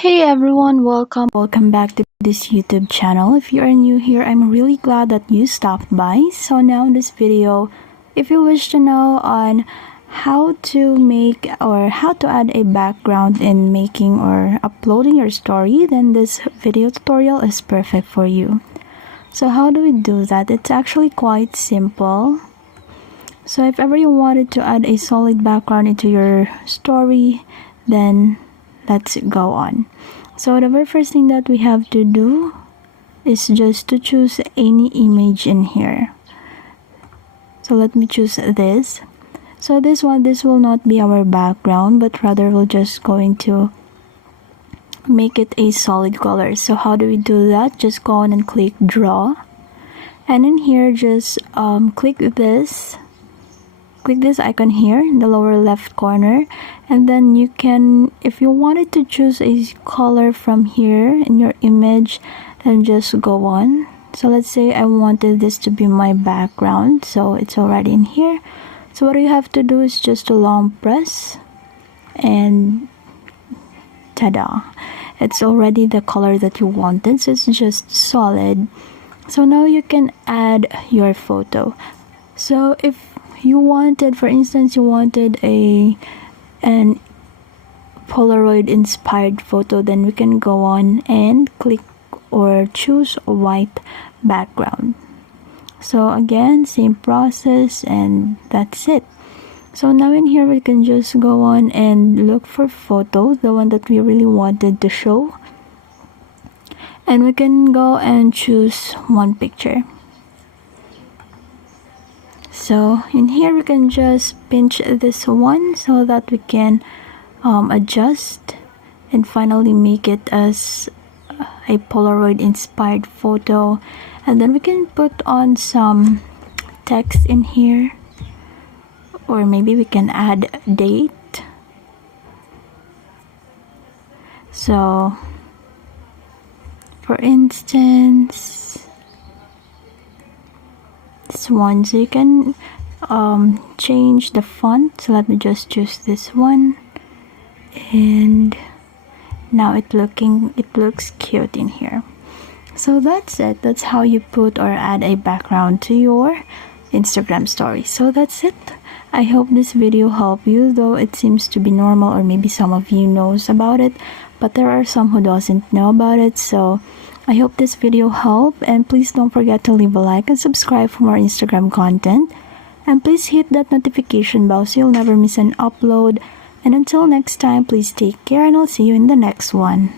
Hey everyone, welcome back to this YouTube channel. If you are new here, I'm really glad that you stopped by. So now in this video, if you wish to know on how to make or how to add a background in making or uploading your story, then this video tutorial is perfect for you. So how do we do that? It's actually quite simple. So if ever you wanted to add a solid background into your story, then let's go on. So the very first thing that we have to do is just to choose any image in here. So let me choose this. So this will not be our background, but rather we're just going to make it a solid color. So how do we do that? Just go on and click draw, and in here just click this icon here in the lower left corner, and then you can, if you wanted to choose a color from here in your image, then just go on. So let's say I wanted this to be my background, so it's already in here. So what you have to do is just to long press, and ta-da, it's already the color that you wanted, so it's just solid. So now you can add your photo. So if you wanted, for instance, you wanted an Polaroid inspired photo, then we can go on and click or choose a white background. So again, same process, and that's it. So now in here we can just go on and look for photo, the one that we really wanted to show, and we can go and choose one picture. So in here we can just pinch this one so that we can adjust and finally make it as a Polaroid inspired photo. And then we can put on some text in here, or maybe we can add date. So for instance, this one, so you can change the font. So let me just choose this one, and now it looks cute in here. So that's it. That's how you put or add a background to your Instagram story. So that's it. I hope this video helped you, though it seems to be normal, or maybe some of you knows about it, but there are some who doesn't know about it. So I hope this video helped, and please don't forget to leave a like and subscribe for more Instagram content, and please hit that notification bell so you'll never miss an upload. And until next time, please take care, and I'll see you in the next one.